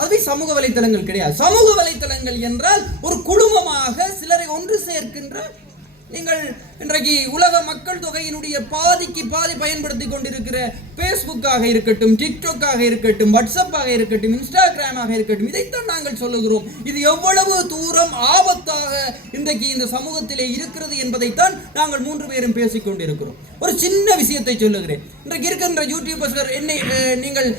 அதுவே சமூக வலைத்தளங்கள் கிடையாது. சமூக வலைத்தளங்கள் என்றால் ஒரு குழுமமாக சிலரை ஒன்று சேர்க்கின்ற, நீங்கள் இன்றைக்கு உலக மக்கள் தொகையினுடைய பாதிக்கு பாதி பயன்படுத்தி கொண்டிருக்கிற ஃபேஸ்புக்காக இருக்கட்டும், டிக்டாக்காக இருக்கட்டும், வாட்ஸ்அப்பாக இருக்கட்டும், இன்ஸ்டாகிராமாக இருக்கட்டும், இதைத்தான் நாங்கள் சொல்லுகிறோம். இது எவ்வளவு தூரம் ஆபத்தாக இன்றைக்கு இந்த சமூகத்திலே இருக்கிறது என்பதைத்தான் நாங்கள் 3 பேரும் பேசிக் கொண்டிருக்கிறோம். ஒரு சின்ன விஷயத்தை சொல்லுகிறேன். இன்றைக்கு இருக்கின்ற யூடியூபர்ஸ் என்னை நீங்கள்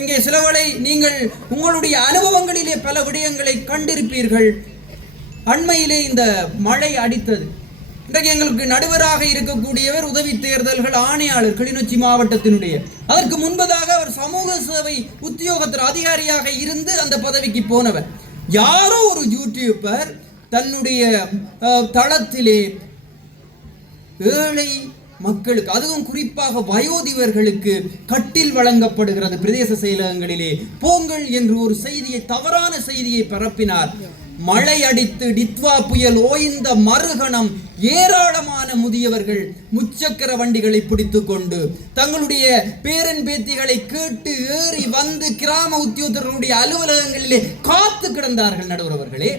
இங்கே சிலவளை நீங்கள் உங்களுடைய அனுபவங்களிலே பல விடயங்களை கண்டிருப்பீர்கள். அண்மையிலே இந்த மழை அடித்தது. இன்றைக்கு எங்களுக்கு நடுவராக இருக்கக்கூடியவர் உதவி தேர்தல்கள் ஆணையாளர் கிளிநொச்சி மாவட்டத்தினுடைய. அதற்கு முன்பதாக அவர் சமூக சேவை உத்தியோகத்தர் அதிகாரியாக இருந்து அந்த பதவிக்கு போனவர். யாரோ ஒரு யூடியூபர் தன்னுடைய தளத்திலே ஏழை மக்களுக்கு, அதுவும் குறிப்பாக வயோதிபர்களுக்கு கட்டில் வழங்கப்படுகிறது பிரதேச செயலகங்களிலே, போங்கள் என்று ஒரு செய்தியை, தவறான செய்தியை பரப்பினார். மழை அடித்து டித்வா புயல் ஓய்ந்த மறுகணம் ஏராளமான முதியவர்கள் முச்சக்கர வண்டிகளை பிடித்துக் கொண்டு தங்களுடைய பேரன் பேத்திகளை கேட்டு ஏறி வந்து கிராம உத்தியோகத்தர்களுடைய அலுவலகங்களிலே காத்து கிடந்தார்கள். நடுவர்களே,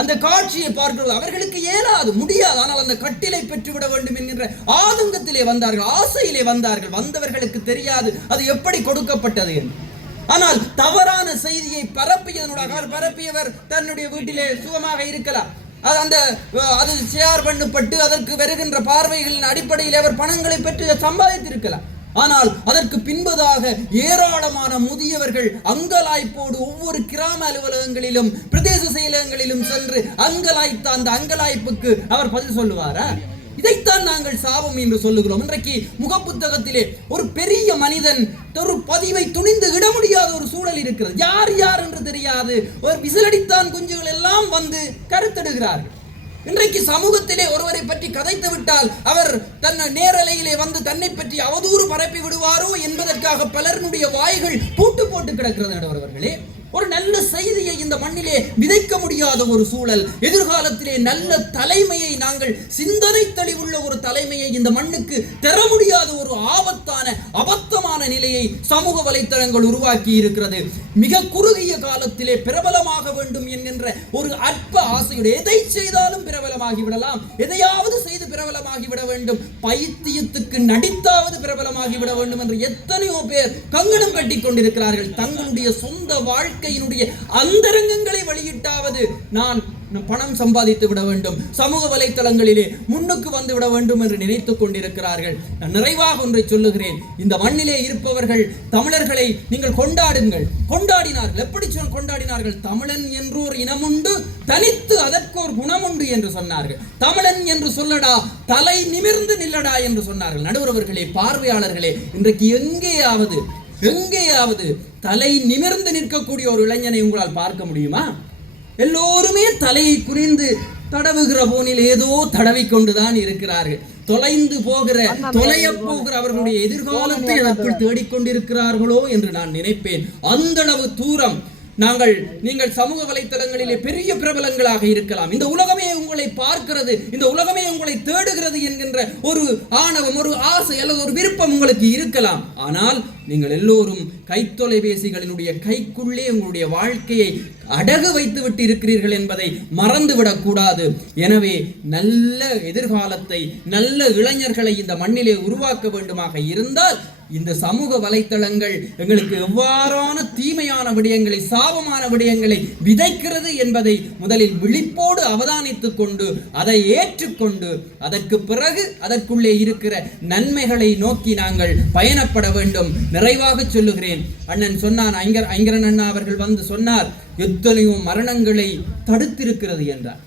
அந்த காட்சியை பார்க்கிறது அவர்களுக்கு இயலாது, முடியாது. ஆனால் அந்த கட்டிலை பெற்றுவிட வேண்டும் என்கின்ற ஆதங்கத்திலே வந்தார்கள், ஆசையிலே வந்தார்கள். வந்தவர்களுக்கு தெரியாது அது எப்படி கொடுக்கப்பட்டது என்று. ஆனால் தவறான செய்தியை பரப்பியவர் தன்னுடைய வீட்டிலே சுகமாக இருக்கலாம். அது ஷேர் பண்ணப்பட்டு அதற்கு வருகின்ற பார்வைகளின் அடிப்படையில் அவர் பணங்களை பெற்று சம்பாதித்திருக்கலாம். ஆனால் அதற்கு பின்பதாக ஏராளமான முதியவர்கள் அங்கலாய்ப்போடு ஒவ்வொரு கிராம அலுவலகங்களிலும் பிரதேச செயலகங்களிலும் சென்று அங்கலாய்த்த அந்த அங்கலாய்ப்புக்கு அவர் பதில் சொல்லுவாரா? இதைத்தான் நாங்கள் சாபம் என்று சொல்லுகிறோம். இன்றைக்கு முகப்புத்தகத்திலே ஒரு பெரிய மனிதன் ஒரு பதிவை துணிந்து இட முடியாத ஒரு சூழல் இருக்கிறது. யார் யார் என்று தெரியாது. ஒரு விசிலடித்தான் குஞ்சுகள் எல்லாம் வந்து கருத்தெடுகிறார்கள். இன்றைக்கு சமூகத்திலே ஒருவரை பற்றி கதைத்து விட்டால் அவர் தன் நேரலையிலே வந்து தன்னை பற்றி அவதூறு பரப்பி விடுவாரோ என்பதற்காக பலருடைய வாய்கள் பூட்டு போட்டு கிடக்கிறது. நடுவர்களே, ஒரு நல்ல செய்தியை இந்த மண்ணிலே விதைக்க முடியாத ஒரு சூழல். எதிர்காலத்திலே நல்ல தலைமையை, நாங்கள் சிந்தனை தெளிவுள்ள ஒரு தலைமையை இந்த மண்ணுக்கு தர முடியாத ஒரு ஆபத்தான அபத்தமான நிலையை சமூக வலைத்தளங்கள் உருவாக்கி இருக்கிறது. மிக குறுகிய காலத்திலே பிரபலமாக வேண்டும் என்கின்ற ஒரு அற்ப ஆசையுடைய எதை செய்தாலும் பிரபலமாகி விடலாம், எதையாவது செய்து பிரபலமாகி விட வேண்டும், பைத்தியத்துக்கு நடித்தாவது பிரபலமாகி விட வேண்டும் என்று எத்தனையோ பேர் கங்கணம் கட்டி கொண்டிருக்கிறார்கள். தங்களுடைய சொந்த வாழ்க்கையினுடைய அந்தரங்கங்களை வெளியிட்டாவது நான் பணம் சம்பாதித்து விட வேண்டும், சமூக வலைத்தளங்களிலே முன்னுக்கு வந்து விட வேண்டும் என்று நினைத்துக் கொண்டிருக்கிறார்கள். நான் நிறைவாக ஒன்றை சொல்லுகிறேன். இந்த மண்ணிலே இருப்பவர்கள் தமிழர்களை நீங்கள் கொண்டாடுங்கள். கொண்டாடினார்கள். எப்படி கொண்டாடினார்கள்? தமிழன் என்று ஒரு இனமுண்டு, தனித்து அதற்கு ஒரு குணமுண்டு என்று சொன்னார்கள். தமிழன் என்று சொல்லடா, தலை நிமிர்ந்து நில்லடா என்று சொன்னார்கள். நடுவர்களே, பார்வையாளர்களே, இன்றைக்கு எங்கேயாவது தலை நிமிர்ந்து நிற்கக்கூடிய ஒரு இளைஞனை உங்களால் பார்க்க முடியுமா? எல்லோருமே தலையை குறிந்து தடவுகிற போனில் ஏதோ தடவி கொண்டுதான் இருக்கிறார்கள். தொலைய போகிற அவர்களுடைய எதிர்காலத்தை அதற்குள் தேடிக்கொண்டிருக்கிறார்களோ என்று நான் நினைப்பேன். அந்த அளவு தூரம் நீங்கள் சமூக வலைத்தளங்களிலே பெரிய பிரபலங்களாக இருக்கலாம். இந்த உலகமே உங்களை பார்க்கிறது, இந்த உலகமே உங்களை தேடுகிறது என்கின்ற ஒரு ஆணவம், ஒரு ஆசை அல்லது ஒரு விருப்பம் உங்களுக்கு இருக்கலாம். ஆனால் நீங்கள் எல்லோரும் கைத்தொலைபேசிகளினுடைய கைக்குள்ளே உங்களுடைய வாழ்க்கையை அடகு வைத்து விட்டு இருக்கிறீர்கள் என்பதை மறந்துவிடக் கூடாது. எனவே நல்ல எதிர்காலத்தை, நல்ல இளைஞர்களை இந்த மண்ணிலே உருவாக்க வேண்டுமாக இருந்தால் இந்த சமூக வலைத்தளங்கள் எங்களுக்கு எவ்வாறான தீமையான விடயங்களை, சாபமான விடயங்களை விதைக்கிறது என்பதை முதலில் விழிப்போடு அவதானித்துக் கொண்டு அதை ஏற்றுக்கொண்டு அதற்கு பிறகு அதற்குள்ளே இருக்கிற நன்மைகளை நோக்கி நாங்கள் பயணப்பட வேண்டும். நிறைவாக சொல்லுகிறேன், அண்ணன் சொன்னான், ஐங்கரன் அண்ணா அவர்கள் வந்து சொன்னார், எத்தனையோ மரணங்களை தடுத்திருக்கிறது என்றார்.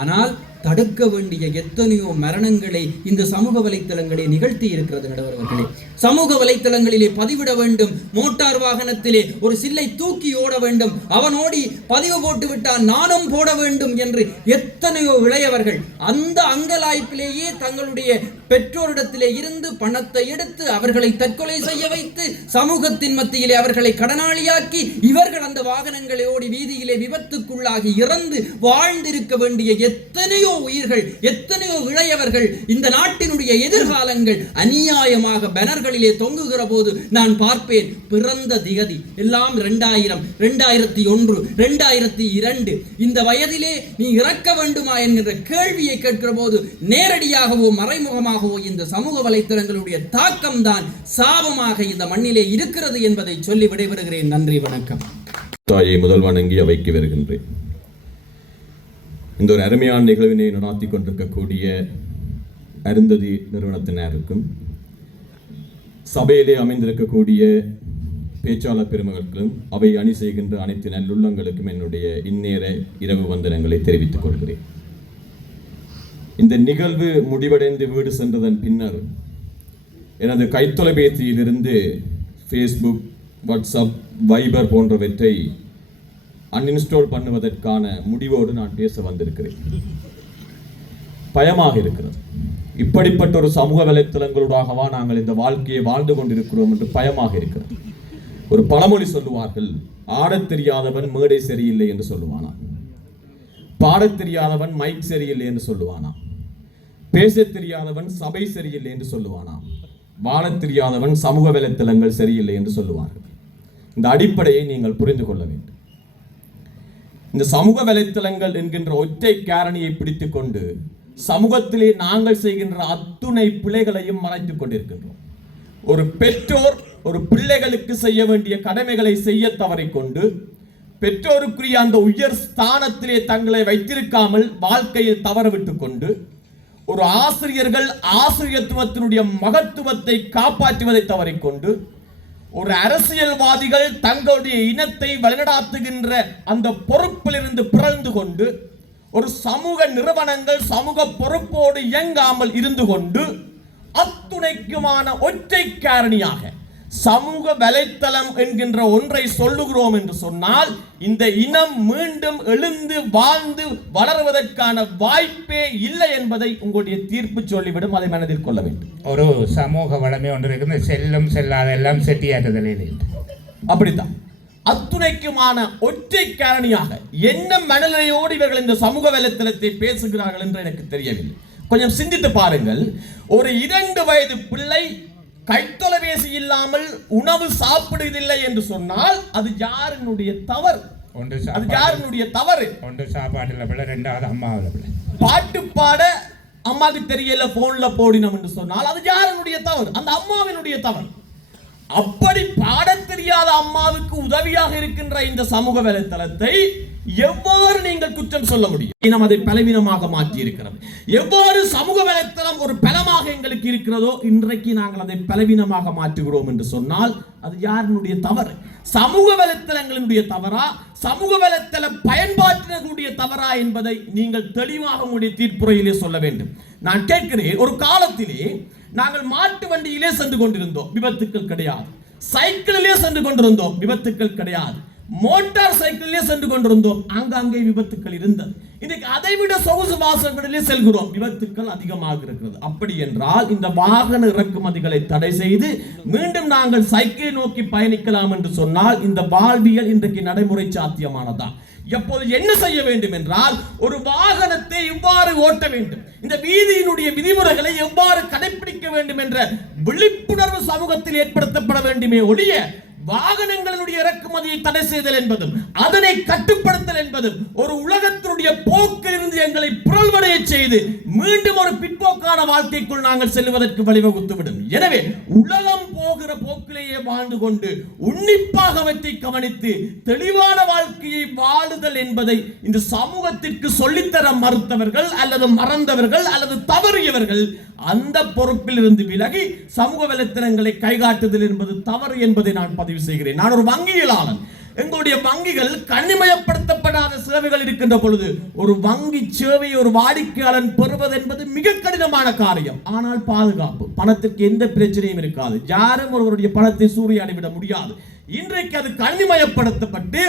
ஆனால் தடுக்க வேண்டிய எத்தனையோ மரணங்களை இந்த சமூக வலைத்தளங்களே நிகழ்த்தி இருக்கிறது. நடுவர்களே, சமூக வலைத்தளங்களிலே பதிவிட வேண்டும், மோட்டார் வாகனத்திலே ஒரு சில்லை தூக்கி ஓட வேண்டும், அவனோடி பதிவு போட்டு விட்டான் நானும் போட வேண்டும் என்று எத்தனையோ இளையவர்கள் அந்த அங்கலாய்ப்பிலேயே தங்களுடைய பெற்றோரிடத்திலே இருந்து பணத்தை எடுத்து அவர்களை தற்கொலை செய்ய வைத்து சமூகத்தின் மத்தியிலே அவர்களை கடனாளியாக்கி இவர்கள் அந்த வாகனங்களை ஓடி வீதியிலே விபத்துக்குள்ளாகி இறந்து வாழ்ந்திருக்க வேண்டிய எத்தனையோ உயிர்கள், எத்தனையோ இளையவர்கள், இந்த நாட்டினுடைய எதிர்காலங்கள் அநியாயமாக பேனர்களிலே தொங்குகிற போது நான் பார்ப்பேன், பிறந்த திகதி எல்லாம் 2000, 2001, 2002 இந்த வயதிலே நீ இறக்க வேண்டுமா என்கிற கேள்வியை கேட்கிற போது நேரடியாகவோ மறைமுகமாகவோ இந்த சமூக வலைத்தளங்களுடைய தாக்கம் தான் சாபமாக இந்த மண்ணிலே இருக்கிறது என்பதை சொல்லி விடைபெறுகிறேன். நன்றி, வணக்கம். தாயை முதல் வணங்கி அவைக்கு வருகின்றேன். இந்த ஒரு அருமையான நிகழ்வினை நடாத்தி கொண்டிருக்கக்கூடிய அருந்ததி நிறுவனத்தினருக்கும் சபையிலே அமைந்திருக்கக்கூடிய பேச்சாளர் பெருமக்களுக்கும் அவை அணி செய்கின்ற அனைத்து நல்லுள்ளங்களுக்கும் என்னுடைய இந்நேர இரவு வந்தனங்களை தெரிவித்துக் கொள்கிறேன். இந்த நிகழ்வு முடிவடைந்து வீடு சென்றதன் பின்னர் எனது கைத்தொலைபேசியிலிருந்து ஃபேஸ்புக், வாட்ஸ்அப், வைபர் போன்றவற்றை அன்இன்ஸ்டால் பண்ணுவதற்கான முடிவோடு நான் பேச வந்திருக்கிறேன். பயமாக இருக்கிறது. இப்படிப்பட்ட ஒரு சமூக வலைத்தளங்களூடாகவா நாங்கள் இந்த வாழ்க்கையை வாழ்ந்து கொண்டிருக்கிறோம் என்று பயமாக இருக்கிறது. ஒரு பழமொழி சொல்லுவார்கள், ஆடத் தெரியாதவன் மேடை சரியில்லை என்று சொல்லுவானா. பாடத் தெரியாதவன் மைக் சரியில்லை என்று சொல்லுவானாம், பேச தெரியாதவன் சபை சரியில்லை என்று சொல்லுவானாம், வாழத் தெரியாதவன் சமூக வலைத்தளங்கள் சரியில்லை என்று சொல்லுவார்கள். இந்த அடிப்படையை நீங்கள் புரிந்து கொள்ள வேண்டும். இந்த சமூக வலைத்தளங்கள் என்கின்ற ஒற்றை காரணியை பிடித்துக் கொண்டு சமூகத்திலே நாங்கள் செய்கின்ற அத்துணை பிழைகளையும் மறைத்துக் கொண்டிருக்கின்றோம். ஒரு பெற்றோர் ஒரு பிள்ளைகளுக்கு செய்ய வேண்டிய கடமைகளை செய்ய தவறிக்கொண்டு பெற்றோருக்குரிய அந்த உயர் ஸ்தானத்திலே தங்களை வைத்திருக்காமல் வாழ்க்கையில் தவறவிட்டுக் கொண்டு, ஒரு ஆசிரியர்கள் ஆசிரியத்துவத்தினுடைய மகத்துவத்தை காப்பாற்றுவதை தவறிக்கொண்டு, ஒரு அரசியல்வாதிகள் தங்களுடைய இனத்தை வழிநடாத்துகின்ற அந்த பொறுப்பிலிருந்து பிறழ்ந்து கொண்டு, ஒரு சமூக நிறுவனங்கள் சமூக பொறுப்போடு இயங்காமல் இருந்து கொண்டு, அத்துணைக்குமான ஒற்றை காரணியாக சமூக வலைத்தளம் என்கின்ற ஒன்றை சொல்லுகிறோம் என்று சொன்னால், இந்த இனம் மீண்டும் எழுந்து வாழ்ந்து வளருவதற்கான வாய்ப்பே இல்லை என்பதை உங்களுடைய தீர்ப்பு சொல்லிவிடும். அதை மனதில் கொள்ள வேண்டும். ஒரு சமூக வளமை ஒன்று இருக்குது, செல்லும் செல்லாத எல்லாம் செட்டியாற்றுதல். அப்படித்தான் அத்துணைக்குமான ஒற்றை காரணியாக என்ன மனநிலையோடு இவர்கள் இந்த சமூக வலைத்தளத்தை பேசுகிறார்கள் என்று எனக்கு தெரியவில்லை. கொஞ்சம் சிந்தித்து பாருங்கள். ஒரு 2 வயது பிள்ளை கைத்தொலைபேசி இல்லாமல் உணவு சாப்பிடுவதில்லை என்று சொன்னால் அது யாருடைய தவறு? அது யாருடைய தவறு? ஒன்று சாப்பாட்டுல பிள்ளை, 2வது அம்மாவில் பிள்ளை. பாட்டு பாட அம்மாவுக்கு தெரியல போன்ல போடினோம் என்று சொன்னால் அது யாருடைய தவறு? அந்த அம்மாவினுடைய தவறு. அப்படி பாட தெரியாத அம்மாவுக்கு உதவியாக இருக்கின்ற இந்த சமூக வலைத்தளத்தை எவ்வாறு நீங்கள் குற்றம் சொல்ல முடியும்? நாம் அதை பலவீனமாக மாற்றி இருக்கிறது. எவ்வாறு சமூக வலைத்தளம் ஒரு பலமாக எங்களுக்கு இருக்கிறதோ இன்றைக்கு நாங்கள் அதை பலவீனமாக மாற்றுகிறோம் என்று சொன்னால் அது யாருடைய தவறு? சமூக வலைத்தளங்களுடைய தவறா, சமூக வலைத்தள பயன்பாட்டினுடைய தவறா என்பதை நீங்கள் தெளிவாக உங்களுடைய தீர்ப்புரையிலே சொல்ல வேண்டும். நான் கேட்கிறேன், ஒரு காலத்திலே நாங்கள் மாட்டு வண்டியிலே சென்று கொண்டிருந்தோம், விபத்துக்கள் கிடையாது. சைக்கிளிலே சென்று கொண்டிருந்தோம், விபத்துக்கள் கிடையாது. மோட்டார் சைக்கிளிலே சென்று கொண்டிருந்தோம், அங்கங்கே விபத்துக்கள் இருந்தது. இன்னைக்கு அதைவிட சொகுசு வாசல்களிலே செல்கிறோம், விபத்துக்கள் அதிகமாக இருக்கிறது. அப்படி என்றால் இந்த வாகன இறக்குமதிகளை தடை செய்து மீண்டும் நாங்கள் சைக்கிளை நோக்கி பயணிக்கலாம் என்று சொன்னால் இந்த வாழ்வியல் இன்றைக்கு நடைமுறை சாத்தியமானதா? எப்போது என்ன செய்ய வேண்டும் என்றால், ஒரு வாகனத்தை எவ்வாறு ஓட்ட வேண்டும், இந்த வீதியினுடைய விதிமுறைகளை எவ்வாறு கடைபிடிக்க வேண்டும் என்ற விழிப்புணர்வு சமூகத்தில் ஏற்படுத்தப்பட வேண்டுமே ஒழிய வாகனங்களுடைய இறக்குமதியை தடை செய்தல் என்பதும் அதனை கட்டுப்படுத்தல் என்பதும் ஒரு உலகத்தினுடைய போக்கிலிருந்து எங்களை புரள்வடைய செய்து மீண்டும் ஒரு பிற்போக்கான வாழ்க்கைக்குள் நாங்கள் செல்வதற்கு வழிவகுத்துவிடும். எனவே உலகம் போகிற போக்கிலேயே வாழ்ந்து கொண்டு உன்னிப்பாக அவற்றை கவனித்து தெளிவான வாழ்க்கையை வாழுதல் என்பதை இந்த சமூகத்திற்கு சொல்லித்தர மறுத்தவர்கள் அல்லது மறந்தவர்கள் அல்லது தவறியவர்கள் அந்த பொறுப்பில் இருந்து விலகி சமூக வலைத்தளங்களை கைகாட்டுதல் என்பது தவறு என்பதை நான் பதிவு செய்கிறேன். நான் ஒரு வங்கியலாளன். எங்களுடைய வங்கிகள் கண்ணிமயப்படுத்தப்படாத சேவைகள் இருக்கின்ற பொழுது ஒரு வங்கி சேவையை ஒரு வாடிக்கையாளன் பெறுவது என்பது மிக கடினமான காரியம். ஆனால் பாதுகாப்பு, பணத்திற்கு எந்த பிரச்சனையும் இருக்காது. யாரும் ஒருவருடைய பணத்தை சூறையாடிவிட முடியாது. இன்றைக்கு அது கண்ணிமயப்படுத்தப்பட்டு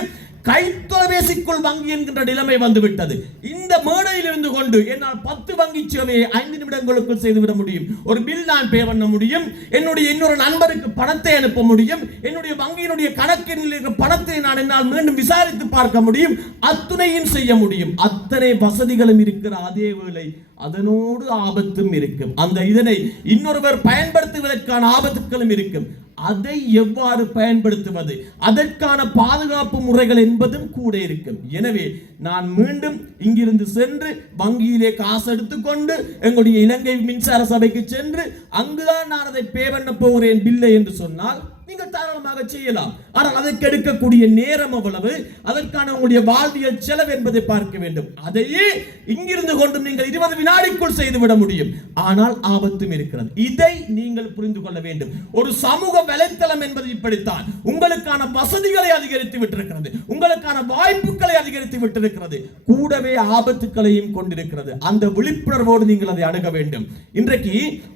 கைத்தொலைபேசிக்குள் வங்கி என்கின்ற நிலைமை வந்துவிட்டது. இந்த மேடையில் இருந்து கொண்டு என்னால் 10 வங்கி சேவையை 5 நிமிடங்களுக்குள் செய்துவிட முடியும். ஒரு பில் நான் பே பண்ண முடியும், என்னுடைய இன்னொரு நண்பருக்கு பணத்தை அனுப்ப முடியும், என்னுடைய வங்கியினுடைய கணக்கில் இருக்கிற பணத்தை நான் என்னால் மீண்டும் விசாரித்து பார்க்க முடியும், அத்துணையும் செய்ய முடியும். அத்தனை வசதிகளும் இருக்கிற அதே வேளை அதனோடு ஆபத்தும் இருக்கும். அந்த இதனை இன்னொருவர் பயன்படுத்துவதற்கான ஆபத்துகளும் இருக்கும். அதை எவ்வாறு பயன்படுத்துவது, அதற்கான பாதுகாப்பு முறைகள் என்பதும் கூட இருக்கும். எனவே நான் மீண்டும் இங்கிருந்து சென்று வங்கியிலே காசு எடுத்துக்கொண்டு எங்களுடைய இலங்கை மின்சார சபைக்கு சென்று அங்குதான் நான் அதை பே பண்ண போகிறேன் பில்லை என்று சொன்னால் நீங்கள் தாராளமாக செய்யலாம். ஆனால் அதற்கு எடுக்கக்கூடிய நேரம் எவ்வளவு, அதற்கான உங்களுடைய வாழ்வியல் செலவு என்பதை பார்க்க வேண்டும். அதையே இங்கிருந்து கொண்டு நீங்கள் 20 வினாடிக்குள் செய்துவிட முடியும். ஆனால் ஆபத்தும் இருக்கிறது. இதை நீங்கள் புரிந்து கொள்ள வேண்டும். ஒரு சமூக வலைத்தளம் என்பது இப்படித்தான். உங்களுக்கான வசதிகளை அதிகரித்து விட்டிருக்கிறது, உங்களுக்கான வாய்ப்புகளை அதிகரித்து விட்டிருக்கிறது, கூடவே ஆபத்துக்களையும் கொண்டிருக்கிறது. அந்த விழிப்புணர்வோடு நீங்கள் அதை அணுக வேண்டும். இன்றைக்கு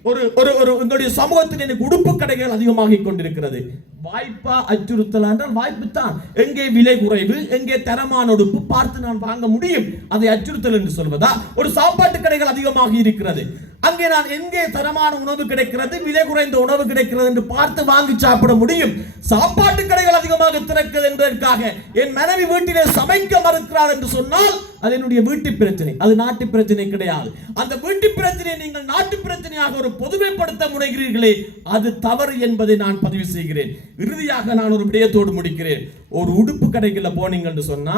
ஒரு உங்களுடைய சமூகத்தில் எனக்கு உடுப்பு கடைகள் அதிகமாகிக் கொண்டிருக்கிறது. வாய்ப்பா அச்சுறுத்தல் என்றால் வாய்ப்பு தான். எங்கே விலை குறைவு, எங்கே தரமான உடுப்பு பார்த்து நான் வாங்க முடியும், அதை அச்சுறுத்தல் என்று சொல்வதா? ஒரு சாப்பாட்டு கடைகள் அதிகமாக இருக்கிறது, அங்கே நான் எங்கே தரமான உணவு கிடைக்கிறது, விலை குறைந்த உணவு கிடைக்கிறது என்று பார்த்து வாங்கி சாப்பிட முடியும். சாப்பாட்டு கடைகள் அதிகமாக திறக்கிறது என்பதற்காக என் மனைவி வீட்டிலே சமைக்க மறுக்கிறார் என்று சொன்னால் அது என்னுடைய வீட்டு பிரச்சனை, அது நாட்டு பிரச்சனை கிடையாது. அந்த வீட்டு பிரச்சனையை நீங்கள் நாட்டு பிரச்சனையாக ஒரு பொதுமைப்படுத்த முனைகிறீர்களே, அது தவறு என்பதை நான் பதிவு செய்கிறேன். இறுதியாக நான் ஒரு விடயத்தோடு முடிக்கிறேன். ஒரு உடுப்பு கடைக்குள்ள போனீங்க என்று சொன்னா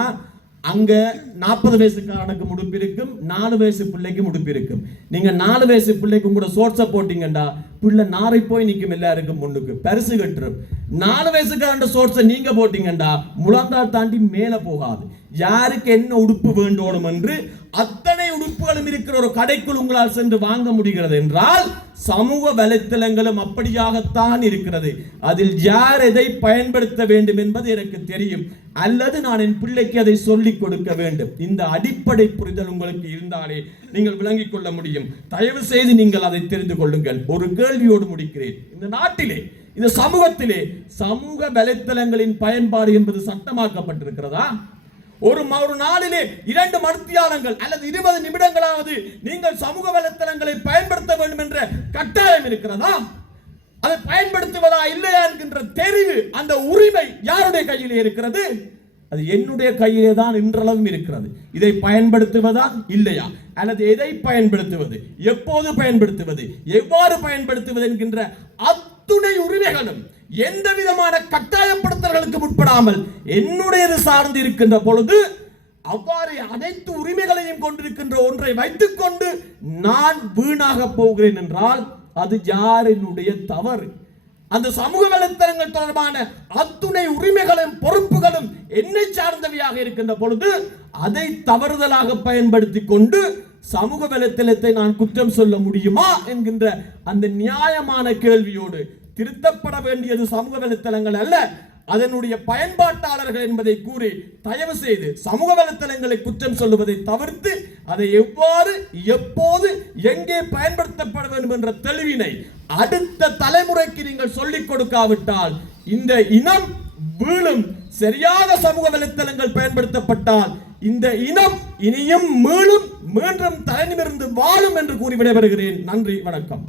அங்க 40 வயசுக்காரனுக்கு உடுப்பு இருக்கும், 4 வயசு பிள்ளைக்கு உடுப்பு இருக்கும். நீங்க 4 வயசு பிள்ளைக்கும் கூட சோர்ஸை போட்டீங்கடா பிள்ளை நாரை போய் நிற்கும், எல்லாருக்கும் முன்னுக்கு பரிசு கட்டுரும். 4 வயசுக்காரன் சோர்ஸை நீங்க போட்டீங்கடா முழங்கால் தாண்டி மேல போகாது. யாருக்கு என்ன உடுப்பு வேண்டும் என்று அத்தனை உடுப்புகளும் இருக்கிற ஒரு கடைக்குள் உங்களால் சென்று வாங்க முடிகிறது என்றால் சமூக வலைத்தளங்களும் அப்படியாகத்தான் இருக்கிறது. அதில் யார் எதை பயன்படுத்த வேண்டும் என்பது எனக்கு தெரியும், அல்லது நான் என் பிள்ளைக்கு அதை சொல்லிக் கொடுக்க வேண்டும். இந்த அடிப்படை புரிதல் உங்களுக்கு இருந்தாலே நீங்கள் விளங்கிக் கொள்ள முடியும். தயவு செய்து நீங்கள் அதை தெரிந்து கொள்ளுங்கள். ஒரு கேள்வியோடு முடிக்கிறேன். இந்த நாட்டிலே, இந்த சமூகத்திலே சமூக வலைத்தளங்களின் பயன்பாடு என்பது சட்டமாக்கப்பட்டிருக்கிறதா? ஒரு நாளிலே 2 மணித்தியாலங்கள் அல்லது 20 நிமிடங்களாவது நீங்கள் சமூக வலைத்தளங்களை பயன்படுத்த வேண்டும் என்ற கட்டாயம் இருக்கிறதா? அதை பயன்படுத்துவதா இல்லையா என்கின்ற தெரிவு, அந்த உரிமை யாருடைய கையிலே இருக்கிறது? அது என்னுடைய கையிலே தான் இன்றளவும் இருக்கிறது. இதை பயன்படுத்துவதா இல்லையா, அல்லது எதை பயன்படுத்துவது, எப்போது பயன்படுத்துவது, எவ்வாறு பயன்படுத்துவது என்கின்ற அத்துணை உரிமைகளும் எந்த விதமான கட்டாயப்படுத்தல்களுக்கு உட்படாமல் என்னுடையது சார்ந்து இருக்கின்ற பொழுது அவ்வாறு அனைத்து உரிமைகளையும் கொண்டிருக்கின்ற ஒன்றை வைத்துக் கொண்டு நான் வீணாக போகிறேன் என்றால் அது யாரினுடைய தவறு? அந்த சமூக வலைத்தளங்கள் தொடர்பான அத்துணை உரிமைகளும் பொறுப்புகளும் என்னை சார்ந்தவையாக இருக்கின்ற பொழுது அதை தவறுதலாக பயன்படுத்தி கொண்டு சமூக வலைத்தளத்தை நான் குற்றம் சொல்ல முடியுமா என்கின்ற அந்த நியாயமான கேள்வியோடு, திருத்தப்பட வேண்டியது சமூக வலைத்தளங்கள் அல்ல, அதனுடைய பயன்பாட்டாளர்கள் என்பதை கூறி தயவு செய்து சமூக வலைத்தளங்களை குற்றம் சொல்லுவதை தவிர்த்து அதை எவ்வாறு, எப்போது, எங்கே பயன்படுத்தப்பட வேண்டும் என்ற தெளிவினை அடுத்த தலைமுறைக்கு நீங்கள் சொல்லிக் கொடுக்காவிட்டால் இந்த இனம் வீழும். சரியாக சமூக வலைத்தளங்கள் பயன்படுத்தப்பட்டால் இந்த இனம் இனியும் மீண்டும் தலைநிமிர்ந்து வாழும் என்று கூறி விடைபெறுகிறேன். நன்றி, வணக்கம்.